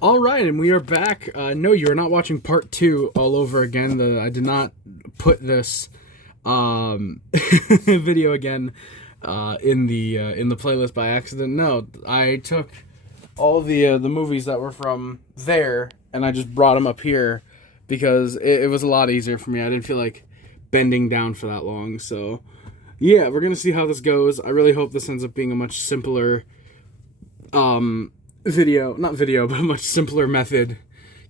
All right, and we are back. No, you are not watching part two all over again. I did not put this video again in the playlist by accident. No, I took all the movies that were from there and I just brought them up here because it was a lot easier for me. I didn't feel like bending down for that long. So yeah, we're gonna see how this goes. I really hope this ends up being a much simpler not video, but a much simpler method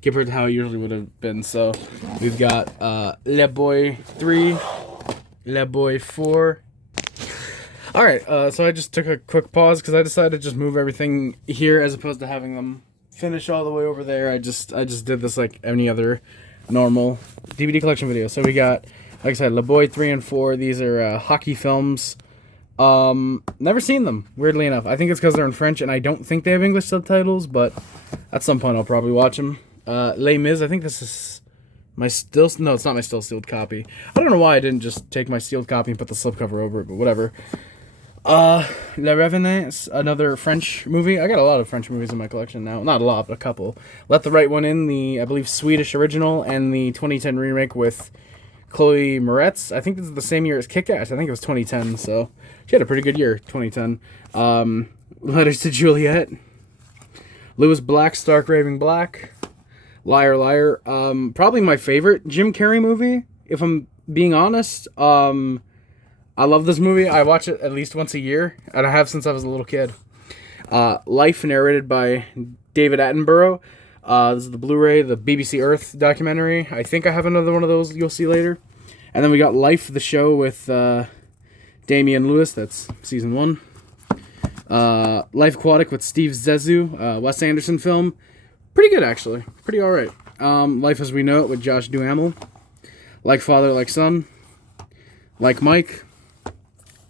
compared to how it usually would have been. So we've got Le Boy 3, Le Boy 4. All right, so I just took a quick pause because I decided to just move everything here as opposed to having them finish all the way over there. I just did this like any other normal DVD collection video. So we got, like I said, Le Boy 3 and 4. These are hockey films. Never seen them, weirdly enough. I think it's because they're in French, and I don't think they have English subtitles, but at some point I'll probably watch them. Les Mis, I think this is my still... No, it's not my still sealed copy. I don't know why I didn't just take my sealed copy and put the slipcover over it, but whatever. Le Revenant, another French movie. I got a lot of French movies in my collection now. Not a lot, but a couple. Let the Right One In, the, I believe, Swedish original, and the 2010 remake with Chloe Moretz. I think this is the same year as Kick-Ass. I think it was 2010, so she had a pretty good year, 2010. Letters to Juliet. Louis Black, Stark Raving Black. Liar Liar. Probably my favorite Jim Carrey movie, if I'm being honest. I love this movie. I watch it at least once a year, and I have since I was a little kid. Life, narrated by David Attenborough. This is the Blu-ray, the BBC Earth documentary. I think I have another one of those you'll see later. And then we got Life, the show with Damian Lewis. That's season 1. Life Aquatic with Steve Zissou, Wes Anderson film. Pretty good, actually. Pretty alright. Life as We Know It with Josh Duhamel. Like Father, Like Son. Like Mike.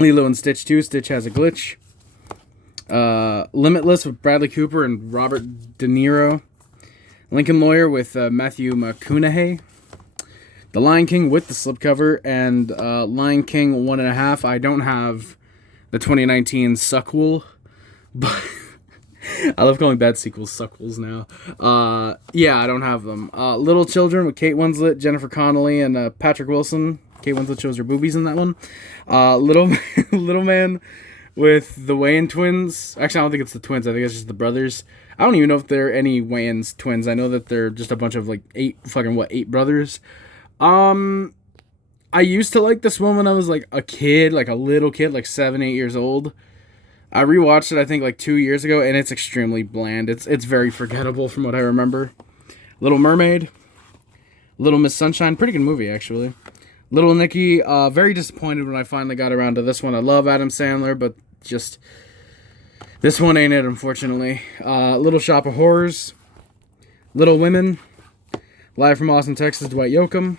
Lilo and Stitch 2, Stitch Has a Glitch. Limitless with Bradley Cooper and Robert De Niro. Lincoln Lawyer with Matthew McConaughey. The Lion King with the slipcover, and Lion King 1.5. I don't have the 2019 Suckwool, but I love calling bad sequels Suckwols now. Yeah, I don't have them. Little Children with Kate Winslet, Jennifer Connelly, and Patrick Wilson. Kate Winslet shows her boobies in that one. Little Man with the Wayans twins. Actually, I don't think it's the twins. I think it's just the brothers. I don't even know if they're any Wayans twins. I know that they're just a bunch of like eight brothers. I used to like this one when I was like a kid, like a little kid, like 7, 8 years old. I rewatched it I think like 2 years ago, and it's extremely bland. It's very forgettable from what I remember. Little Mermaid, Little Miss Sunshine, pretty good movie actually. Little Nicky, very disappointed when I finally got around to this one. I love Adam Sandler, but just this one ain't it, unfortunately. Little Shop of Horrors, Little Women, Live from Austin, Texas, Dwight Yoakam.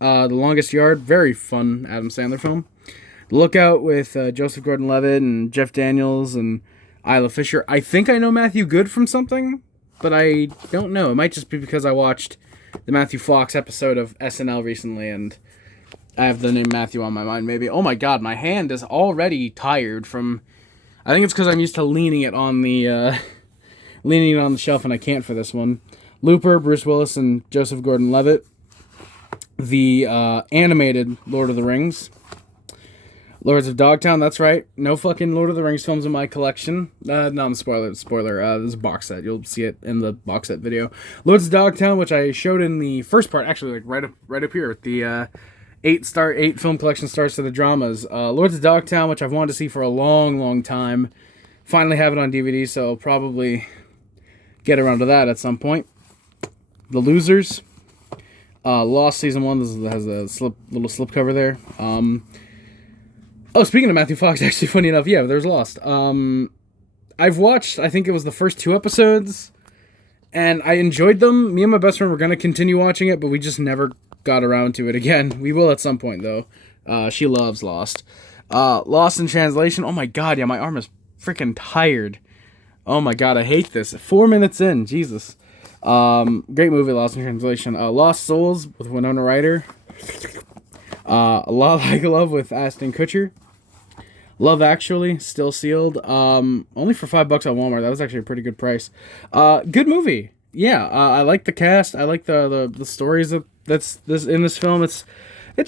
The Longest Yard, very fun Adam Sandler film. Lookout with Joseph Gordon-Levitt and Jeff Daniels and Isla Fisher. I think I know Matthew Good from something, but I don't know. It might just be because I watched the Matthew Fox episode of SNL recently, and I have the name Matthew on my mind, maybe. Oh my god, my hand is already tired from... I think it's because I'm used to leaning it on the shelf, and I can't for this one. Looper, Bruce Willis, and Joseph Gordon-Levitt. The animated Lord of the Rings. Lords of Dogtown, that's right. No fucking Lord of the Rings films in my collection. Spoiler. This is a box set. You'll see it in the box set video. Lords of Dogtown, which I showed in the first part, actually, like right up here with the 8 film collection stars to the dramas. Lords of Dogtown, which I've wanted to see for a long, long time. Finally have it on DVD, so I'll probably get around to that at some point. The Losers. Lost Season 1, this has a little slipcover there. Speaking of Matthew Fox, actually, funny enough, yeah, there's Lost. I've watched, I think it was the first 2 episodes, and I enjoyed them. Me and my best friend were going to continue watching it, but we just never got around to it again. We will at some point, though. She loves Lost. Lost in Translation, oh my god, yeah, my arm is freaking tired. Oh my god, I hate this. 4 minutes in, Jesus. Great movie, Lost in Translation. Lost Souls with Winona Ryder. A Lot Like Love with Ashton Kutcher. Love Actually, still sealed. Only for $5 at Walmart. That was actually a pretty good price. Good movie. yeah, I like the cast. I like the stories that's this in this film. It's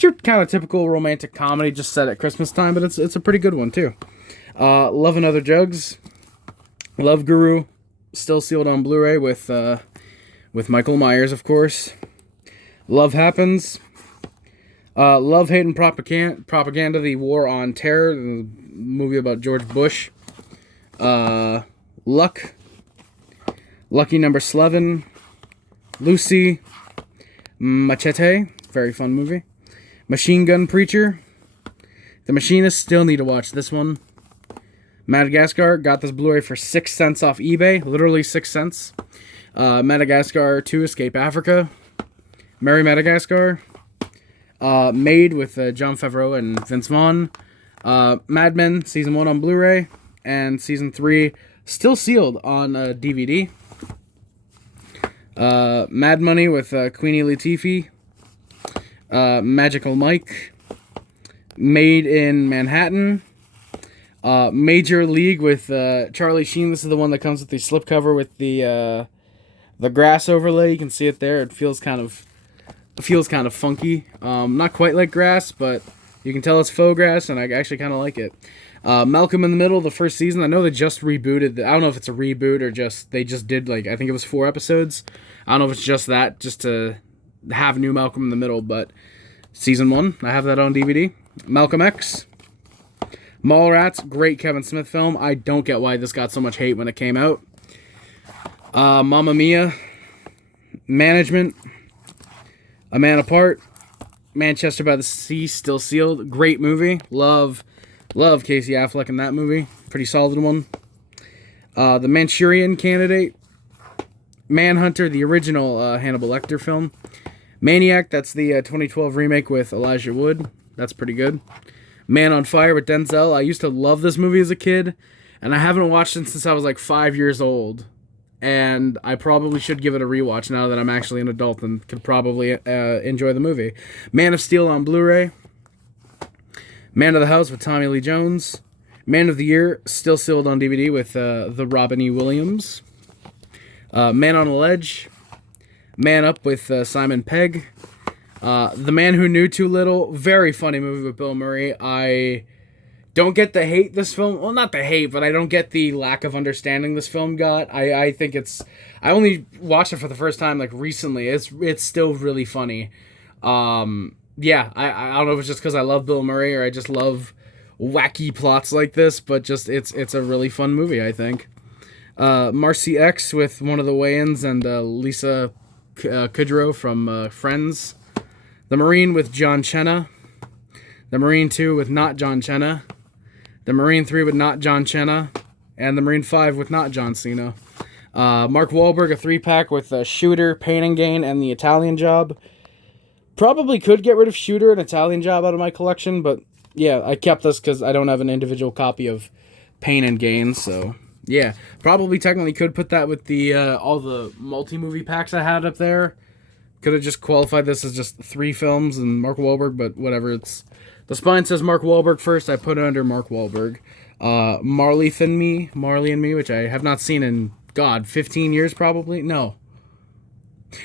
your kind of typical romantic comedy just set at Christmas time, but it's a pretty good one too. Love and Other Jugs, Love Guru, still sealed on Blu-ray with Michael Myers, of course. Love Happens. Love, Hate, and Propaganda, The War on Terror, the movie about George Bush. Luck. Lucky Number 11. Lucy. Machete, very fun movie. Machine Gun Preacher. The Machinist, still need to watch this one. Madagascar, got this Blu-ray for 6 cents off eBay, literally 6 cents. Madagascar 2, Escape Africa. Merry Madagascar. Made with Jon Favreau and Vince Vaughn. Mad Men Season 1 on Blu-ray. And Season 3 still sealed on DVD. Mad Money with Queenie Latifah. Magical Mike. Made in Manhattan. Major League with Charlie Sheen. This is the one that comes with the slipcover with the grass overlay. You can see it there. It feels kind of funky. Not quite like grass, but you can tell it's faux grass, and I actually kind of like it. Malcolm in the Middle, the first season. I know they just rebooted. I don't know if it's a reboot or they just did, like, I think it was 4 episodes. I don't know if it's just that, just to have new Malcolm in the Middle, but season 1, I have that on DVD. Malcolm X. Mallrats, great Kevin Smith film. I don't get why this got so much hate when it came out. Mamma Mia. Management. A Man Apart. Manchester by the Sea, still sealed. Great movie. Love Casey Affleck in that movie. Pretty solid one. The Manchurian Candidate. Manhunter, the original Hannibal Lecter film. Maniac, that's the 2012 remake with Elijah Wood. That's pretty good. Man on Fire with Denzel. I used to love this movie as a kid, and I haven't watched it since I was like 5 years old. And I probably should give it a rewatch now that I'm actually an adult and could probably enjoy the movie. Man of Steel on Blu-ray. Man of the House with Tommy Lee Jones. Man of the Year, still sealed on DVD with the Robin E. Williams. Man on a Ledge. Man Up with Simon Pegg. The Man Who Knew Too Little, very funny movie with Bill Murray. I don't get the hate this film, well, not the hate, but I don't get the lack of understanding this film got. I think I only watched it for the first time like recently. It's still really funny. Yeah, I don't know if it's just because I love Bill Murray or I just love wacky plots like this, but just it's a really fun movie, I think. Marcy X with one of the Wayans and Lisa Kudrow from Friends. The Marine with John Cena. The Marine 2 with not John Cena. The Marine 3 with not John Cena. And the Marine 5 with not John Cena. Mark Wahlberg, a 3-pack with Shooter, Pain and Gain, and The Italian Job. Probably could get rid of Shooter and Italian Job out of my collection, but yeah, I kept this because I don't have an individual copy of Pain and Gain, so yeah. Probably technically could put that with the all the multi-movie packs I had up there. Could have just qualified this as just 3 films and Mark Wahlberg, but whatever. The spine says Mark Wahlberg first. I put it under Mark Wahlberg. Marley and Me, which I have not seen in, 15 years probably? No,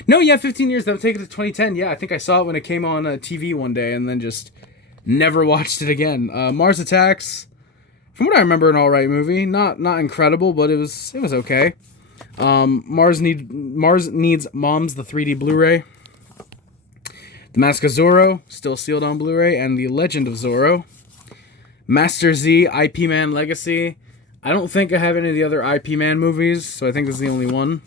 15 years. That would take it to 2010. Yeah, I think I saw it when it came on TV one day and then just never watched it again. Mars Attacks. From what I remember, an alright movie. Not incredible, but it was okay. Mars Needs Moms, the 3D Blu-ray. The Mask of Zorro, still sealed on Blu-ray, and The Legend of Zorro. Master Z, IP Man Legacy. I don't think I have any of the other IP Man movies, so I think this is the only one.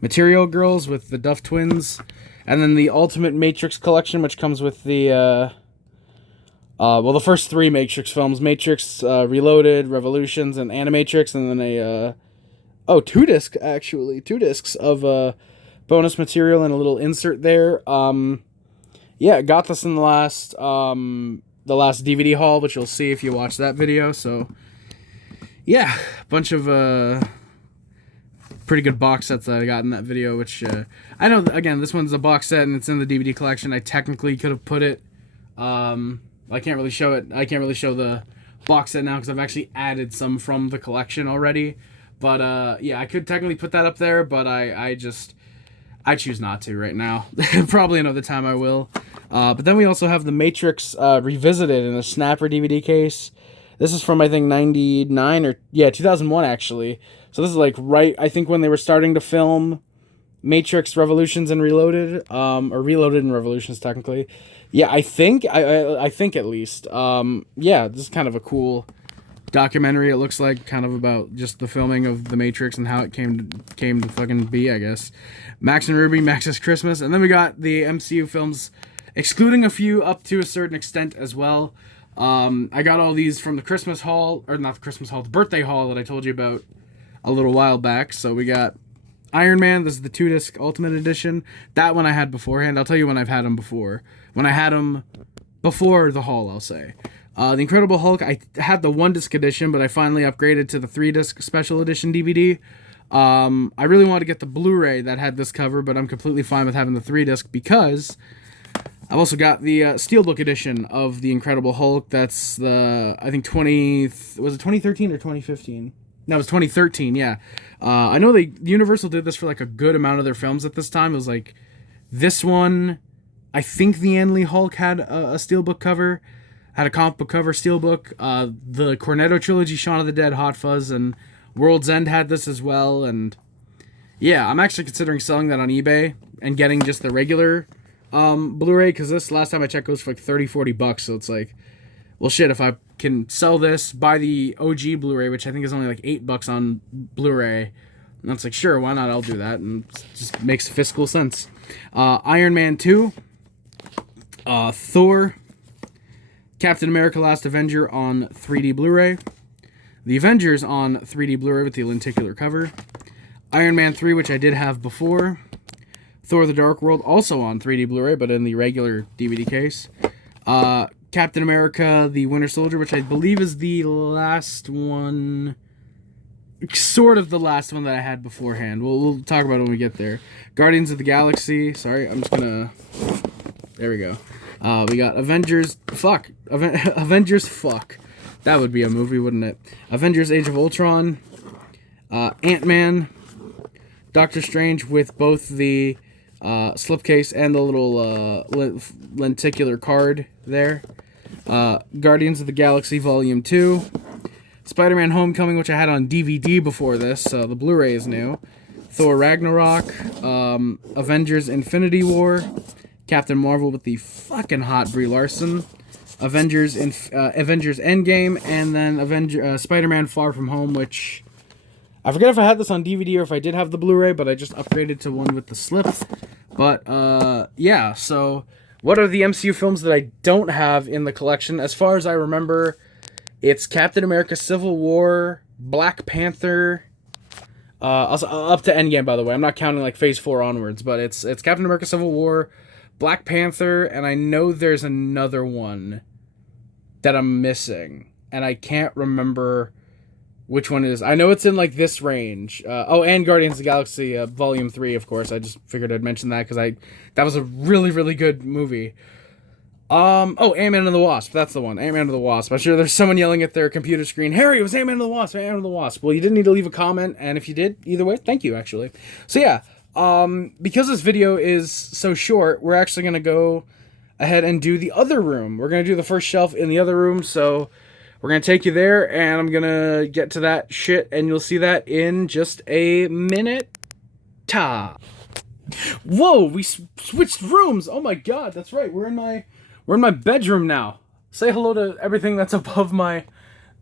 Material Girls with the Duff Twins. And then the Ultimate Matrix Collection, which comes with the, the first 3 Matrix films. Matrix Reloaded, Revolutions, and Animatrix, and then 2 discs, actually. 2 discs of bonus material and a little insert there. Yeah, got this in the last DVD haul, which you'll see if you watch that video. So, yeah, bunch of pretty good box sets that I got in that video, which I know, again, this one's a box set and it's in the DVD collection. I technically could have put it. I can't really show it. I can't really show the box set now because I've actually added some from the collection already. But yeah, I could technically put that up there, but I choose not to right now. Probably another time I will. But then we also have The Matrix Revisited in a Snapper DVD case. This is from, I think, 99 or, yeah, 2001, actually. So this is, like, right, I think, when they were starting to film Matrix Revolutions and Reloaded, or Reloaded and Revolutions, technically. Yeah, I think at least. Yeah, this is kind of a cool documentary, it looks like, kind of about just the filming of The Matrix and how it came to fucking be, I guess. Max and Ruby, Max's Christmas, and then we got the MCU films, excluding a few up to a certain extent as well. I got all these from the Christmas haul, or not the Christmas haul, the birthday haul that I told you about a little while back. So we got Iron Man, this is the 2-disc Ultimate Edition. That one I had beforehand. I'll tell you when I've had them before. When I had them before the haul, I'll say. The Incredible Hulk, I had the 1-disc edition, but I finally upgraded to the 3-disc Special Edition DVD. I really wanted to get the Blu-ray that had this cover, but I'm completely fine with having the 3-disc because I've also got the Steelbook edition of The Incredible Hulk. That's the, I think, was it 2013 or 2015? No, it was 2013, yeah. I know Universal did this for, like, a good amount of their films at this time. It was, like, this one, I think the Ang Lee Hulk had a Steelbook cover, had a comic book cover, Steelbook. The Cornetto trilogy, Shaun of the Dead, Hot Fuzz, and World's End had this as well. And, yeah, I'm actually considering selling that on eBay and getting just the regular Blu-ray, because this, last time I checked, goes for, like, $30-40, so it's like, well, shit, if I can sell this, buy the OG Blu-ray, which I think is only like $8 on Blu-ray, and it's like, sure, why not? I'll do that, and it just makes fiscal sense. Iron Man 2, Thor, Captain America Last Avenger on 3D Blu-ray, The Avengers on 3D Blu-ray with the lenticular cover, Iron Man 3, which I did have before, Thor The Dark World, also on 3D Blu-ray, but in the regular DVD case, Captain America, The Winter Soldier, which I believe is the last one, sort of the last one that I had beforehand. We'll talk about it when we get there. Guardians of the Galaxy, sorry, I'm just gonna, there we go. We got Avengers, Avengers, that would be a movie, wouldn't it? Avengers Age of Ultron, Ant-Man, Doctor Strange with both the slipcase and the little lenticular card there. Guardians of the Galaxy Volume 2. Spider-Man Homecoming, which I had on DVD before this, so the Blu-ray is new. Thor Ragnarok. Avengers Infinity War. Captain Marvel with the fucking hot Brie Larson. Avengers Endgame. And then Spider-Man Far From Home, which I forget if I had this on DVD or if I did have the Blu-ray, but I just upgraded to one with the slip. But, yeah, so what are the MCU films that I don't have in the collection? As far as I remember, it's Captain America Civil War, Black Panther, also up to Endgame, by the way. I'm not counting, like, Phase 4 onwards, but it's Captain America Civil War, Black Panther, and I know there's another one that I'm missing, and I can't remember which one it is. I know it's in, like, this range. And Guardians of the Galaxy Volume 3, of course. I just figured I'd mention that because that was a really, really good movie. Ant-Man and the Wasp. That's the one. Ant-Man and the Wasp. I'm sure there's someone yelling at their computer screen, Harry, it was Ant-Man and the Wasp, Ant-Man and the Wasp. Well, you didn't need to leave a comment, and if you did, either way, thank you, actually. So, yeah, because this video is so short, we're actually going to go ahead and do the other room. We're going to do the first shelf in the other room, so we're going to take you there, and I'm going to get to that shit, and you'll see that in just a minute. Whoa, we switched rooms. Oh my god, that's right. We're in my bedroom now. Say hello to everything that's above my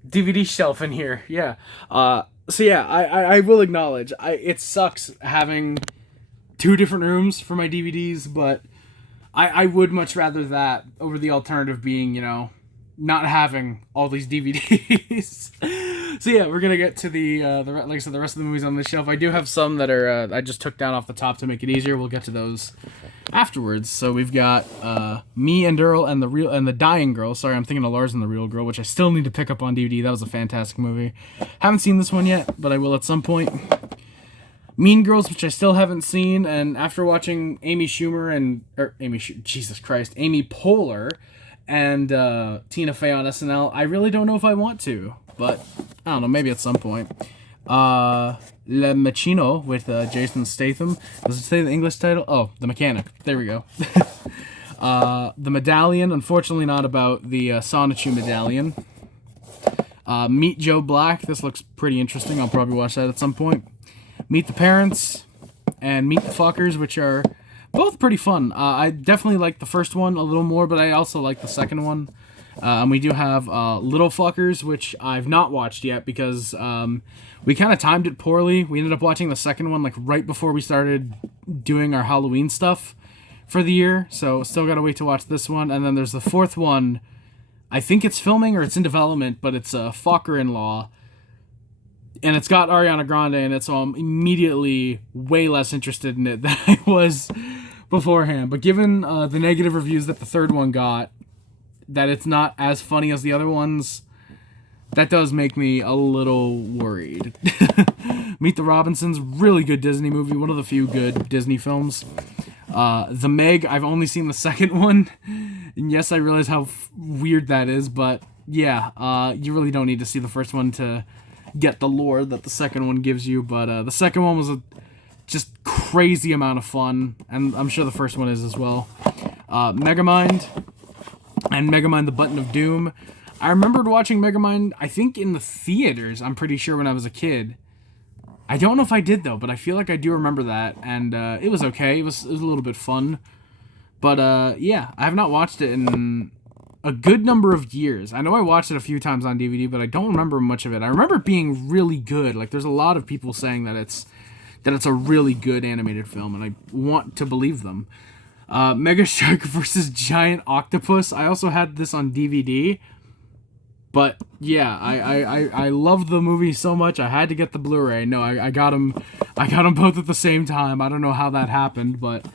DVD shelf in here. Yeah. So yeah, I will acknowledge, it sucks having two different rooms for my DVDs, but I would much rather that over the alternative being, you know, not having all these DVDs. So yeah, we're gonna get to like I said, the rest of the movies on the shelf. I do have some that are I just took down off the top to make it easier. We'll get to those afterwards. So we've got Me and Earl and the Dying Girl. Sorry, I'm thinking of Lars and the Real Girl, which I still need to pick up on DVD. That was a fantastic movie. Haven't seen this one yet, but I will at some point. Mean Girls, which I still haven't seen, and after watching Amy Poehler and Tina Fey on SNL, I really don't know if I want to, but I don't know, maybe at some point. Le Machino with Jason Statham. Does it say the English title? Oh, The Mechanic. There we go. The Medallion. Unfortunately, not about the Sonichu medallion. Meet Joe Black. This looks pretty interesting. I'll probably watch that at some point. Meet the Parents and Meet the Fuckers, which are both pretty fun. I definitely like the first one a little more, but I also like the second one. And we do have Little Fuckers, which I've not watched yet because we kind of timed it poorly. We ended up watching the second one like right before we started doing our Halloween stuff for the year. So still got to wait to watch this one. And then there's the fourth one. I think it's filming or it's in development, but it's a Fucker-in-Law. And it's got Ariana Grande in it, so I'm immediately way less interested in it than I was beforehand. But given the negative reviews that the third one got, that it's not as funny as the other ones, that does make me a little worried. Meet the Robinsons, really good Disney movie, one of the few good Disney films. The Meg, I've only seen the second one, and yes, I realize how weird that is, but yeah, you really don't need to see the first one to get the lore that the second one gives you, but the second one was a just crazy amount of fun, and I'm sure the first one is as well. Megamind and Megamind the Button of Doom. I remembered watching Megamind, I think in the theaters, I'm pretty sure, when I was a kid. I don't know if I did, though, but I feel like I do remember that, and it was okay. It was a little bit fun. But, yeah, I have not watched it in a good number of years. I know I watched it a few times on DVD, but I don't remember much of it. I remember it being really good. Like, there's a lot of people saying that it's a really good animated film, and I want to believe them. Mega Shark vs. Giant Octopus. I also had this on DVD. But, yeah, I love the movie so much, I had to get the Blu-ray. No, I got them both at the same time. I don't know how that happened, but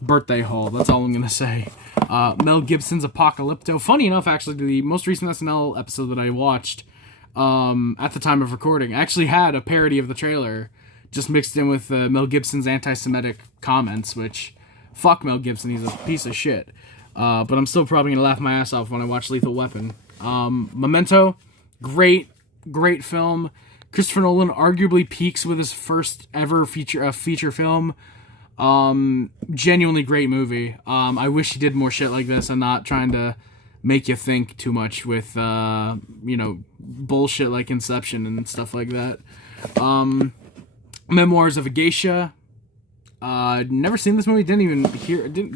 birthday haul, that's all I'm going to say. Mel Gibson's Apocalypto. Funny enough, actually, the most recent SNL episode that I watched at the time of recording actually had a parody of the trailer just mixed in with Mel Gibson's anti-Semitic comments, which, fuck Mel Gibson, he's a piece of shit. But I'm still probably going to laugh my ass off when I watch Lethal Weapon. Memento, great film. Christopher Nolan arguably peaks with his first ever feature film. Genuinely great movie. I wish he did more shit like this and not trying to make you think too much with, bullshit like Inception and stuff like that. Memoirs of a Geisha. Never seen this movie.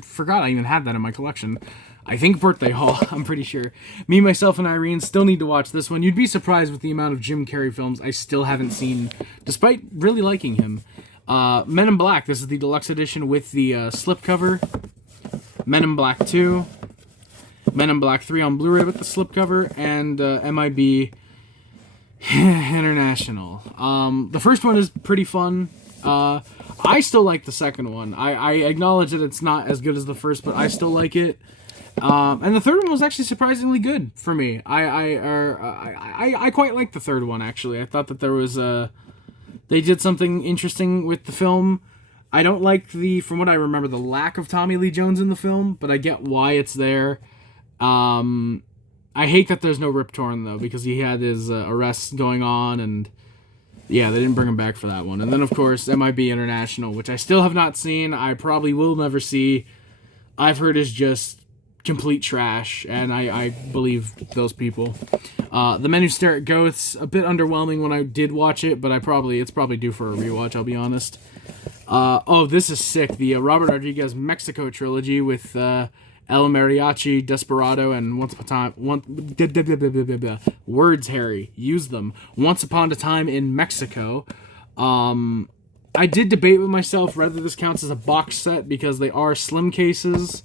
Forgot I even had that in my collection. I think Birthday Haul, I'm pretty sure. Me, Myself, and Irene still need to watch this one. You'd be surprised with the amount of Jim Carrey films I still haven't seen, despite really liking him. Men in Black, this is the deluxe edition with the slipcover. Men in Black 2. Men in Black 3 on Blu-ray with the slipcover. And MIB International. The first one is pretty fun. I still like the second one. I acknowledge that it's not as good as the first, but I still like it. And the third one was actually surprisingly good for me. I quite liked the third one, actually. I thought that there was they did something interesting with the film. I don't like from what I remember, the lack of Tommy Lee Jones in the film, but I get why it's there. I hate that there's no Rip Torn, though, because he had his arrests going on, and yeah, they didn't bring him back for that one. And then, of course, MIB International, which I still have not seen. I probably will never see. I've heard is just complete trash, and I believe those people. The Men Who Stare at Ghosts, a bit underwhelming when I did watch it, but it's probably due for a rewatch, I'll be honest. This is sick. The Robert Rodriguez Mexico trilogy with El Mariachi, Desperado, and Words, Harry. Use them. Once Upon a Time in Mexico. I did debate with myself whether this counts as a box set because they are slim cases.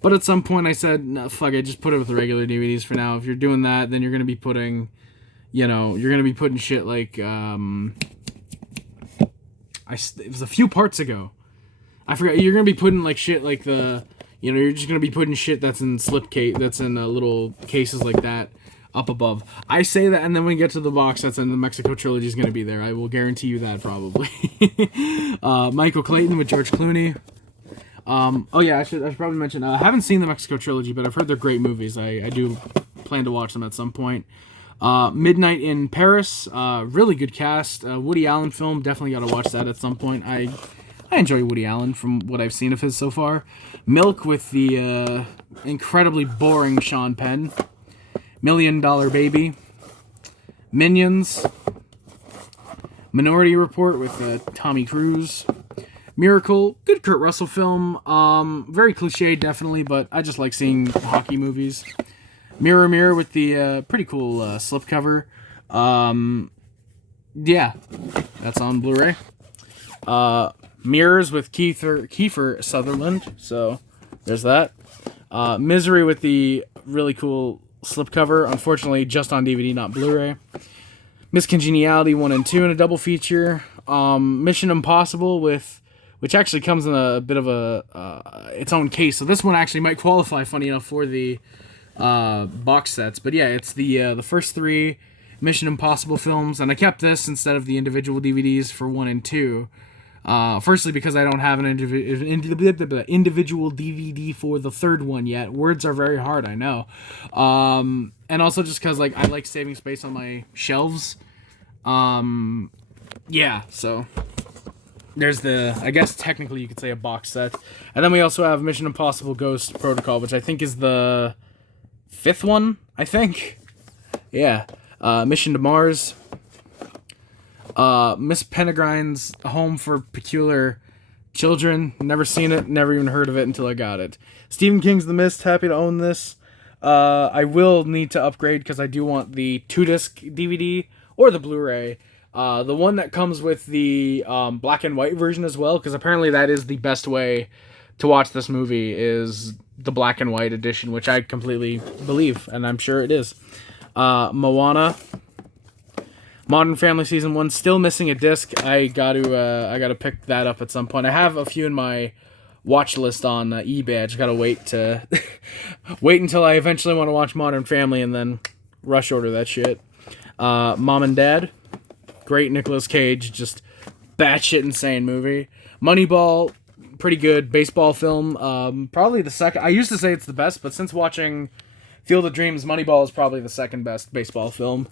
But at some point I said, no, fuck it, just put it with the regular DVDs for now. If you're doing that, then you're going to be putting, shit like, it was a few parts ago. I forgot, you're going to be putting like shit like you're just going to be putting shit that's in that's in little cases like that up above. I say that, and then when we get to the box sets and the Mexico trilogy is going to be there. I will guarantee you that probably. Michael Clayton with George Clooney. I should probably mention, I haven't seen the Mexico trilogy, but I've heard they're great movies. I do plan to watch them at some point. Midnight in Paris, really good cast. Woody Allen film, definitely got to watch that at some point. I enjoy Woody Allen from what I've seen of his so far. Milk with the incredibly boring Sean Penn. $1 Million Baby. Minions. Minority Report with Tommy Cruise. Miracle, good Kurt Russell film. Very cliche, definitely, but I just like seeing hockey movies. Mirror Mirror with the pretty cool slipcover. Yeah, that's on Blu-ray. Mirrors with Kiefer Sutherland, so there's that. Misery with the really cool slipcover, unfortunately just on DVD, not Blu-ray. Miss Congeniality 1 and 2 in a double feature. Mission Impossible which actually comes in a bit of its own case, so this one actually might qualify, funny enough, for the box sets. But yeah, it's the first 3 Mission Impossible films, and I kept this instead of the individual DVDs for 1 and 2. Firstly, because I don't have an individual DVD for the third one yet. Words are very hard, I know. And also just because I like saving space on my shelves. Yeah, so there's I guess technically you could say a box set. And then we also have Mission Impossible Ghost Protocol, which I think is the 5th one, I think. Yeah. Mission to Mars. Miss Penregrine's Home for Peculiar Children. Never seen it, never even heard of it until I got it. Stephen King's The Mist, happy to own this. I will need to upgrade because I do want the 2-disc DVD or the Blu-ray. The one that comes with the black and white version as well, because apparently that is the best way to watch this movie, is the black and white edition, which I completely believe, and I'm sure it is. Moana. Modern Family Season 1, still missing a disc. I gotta pick that up at some point. I have a few in my watch list on eBay. I just gotta wait until I eventually want to watch Modern Family and then rush order that shit. Mom and Dad, great Nicolas Cage, just batshit insane movie. Moneyball, pretty good baseball film. Probably the second. I used to say it's the best, but since watching Field of Dreams, Moneyball is probably the second best baseball film.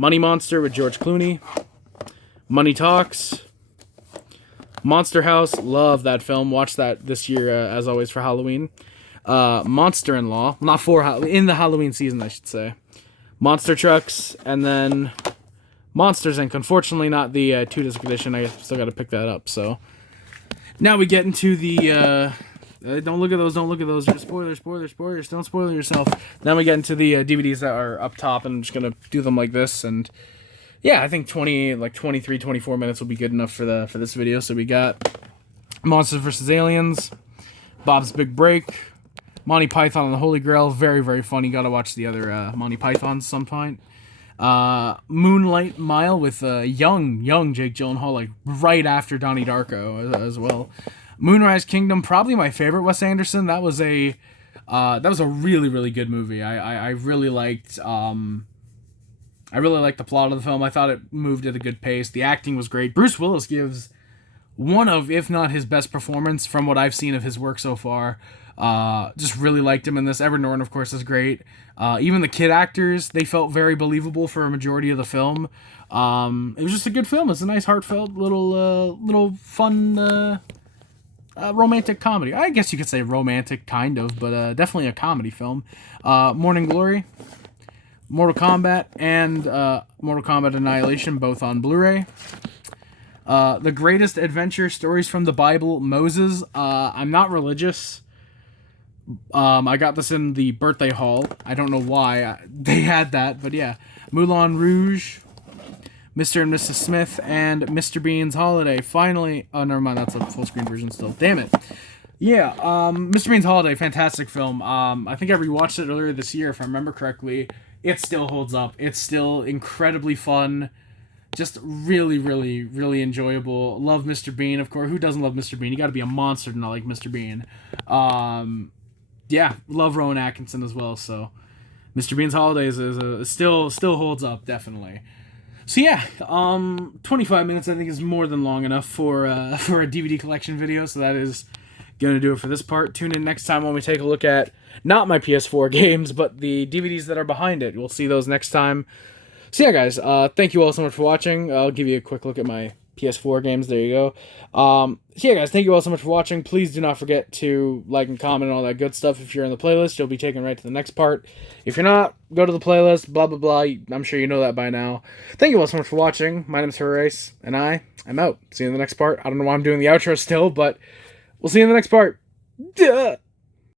Money Monster with George Clooney. Money Talks. Monster House, love that film. Watched that this year, as always, for Halloween. Monster-in-Law, not for in the Halloween season, I should say. Monster Trucks, and then Monsters Inc. Unfortunately, not the 2-disc edition. I still got to pick that up. So now we get into the. Don't look at those. Don't look at those. There's spoilers. Don't spoil yourself. Then we get into the DVDs that are up top, and I'm just gonna do them like this. And yeah, I think 23, 24 minutes will be good enough for this video. So we got Monsters vs. Aliens, Bob's Big Break, Monty Python and the Holy Grail. Very, very funny. Gotta watch the other Monty Pythons some point. Moonlight Mile with young Jake Gyllenhaal, right after Donnie Darko as well. Moonrise Kingdom, probably my favorite Wes Anderson. That was a really, really good movie. I really liked the plot of the film. I thought it moved at a good pace. The acting was great. Bruce Willis gives one of, if not his best performance from what I've seen of his work so far. Just really liked him in this. Edward Norton, of course, is great. Even the kid actors, they felt very believable for a majority of the film. It was just a good film. It's a nice, heartfelt, little fun, romantic comedy. I guess you could say romantic, kind of, but definitely a comedy film. Morning Glory, Mortal Kombat, and Mortal Kombat Annihilation, both on Blu-ray. The Greatest Adventure Stories from the Bible, Moses. I'm not religious. I got this in the birthday haul. I don't know why they had that, but yeah. Moulin Rouge, Mr. and Mrs. Smith, and Mr. Bean's Holiday. Finally, oh, never mind, that's a full screen version still. Damn it. Yeah, Mr. Bean's Holiday, fantastic film. I think I rewatched it earlier this year, if I remember correctly. It still holds up. It's still incredibly fun. Just really, really, really enjoyable. Love Mr. Bean, of course. Who doesn't love Mr. Bean? You gotta be a monster to not like Mr. Bean. Yeah, love Rowan Atkinson as well, so Mr. Bean's Holidays is still holds up, definitely. So yeah, 25 minutes I think is more than long enough for a DVD collection video, so that is going to do it for this part. Tune in next time when we take a look at not my PS4 games, but the DVDs that are behind it. We'll see those next time. So yeah, guys, thank you all so much for watching. I'll give you a quick look at my PS4 games. There you go. So yeah, guys, thank you all so much for watching. Please do not forget to like and comment and all that good stuff. If you're in the playlist, you'll be taken right to the next part. If you're not, go to the playlist, blah, blah, blah. I'm sure you know that by now. Thank you all so much for watching. My name is Horace, and I'm out. See you in the next part. I don't know why I'm doing the outro still, but we'll see you in the next part. Duh!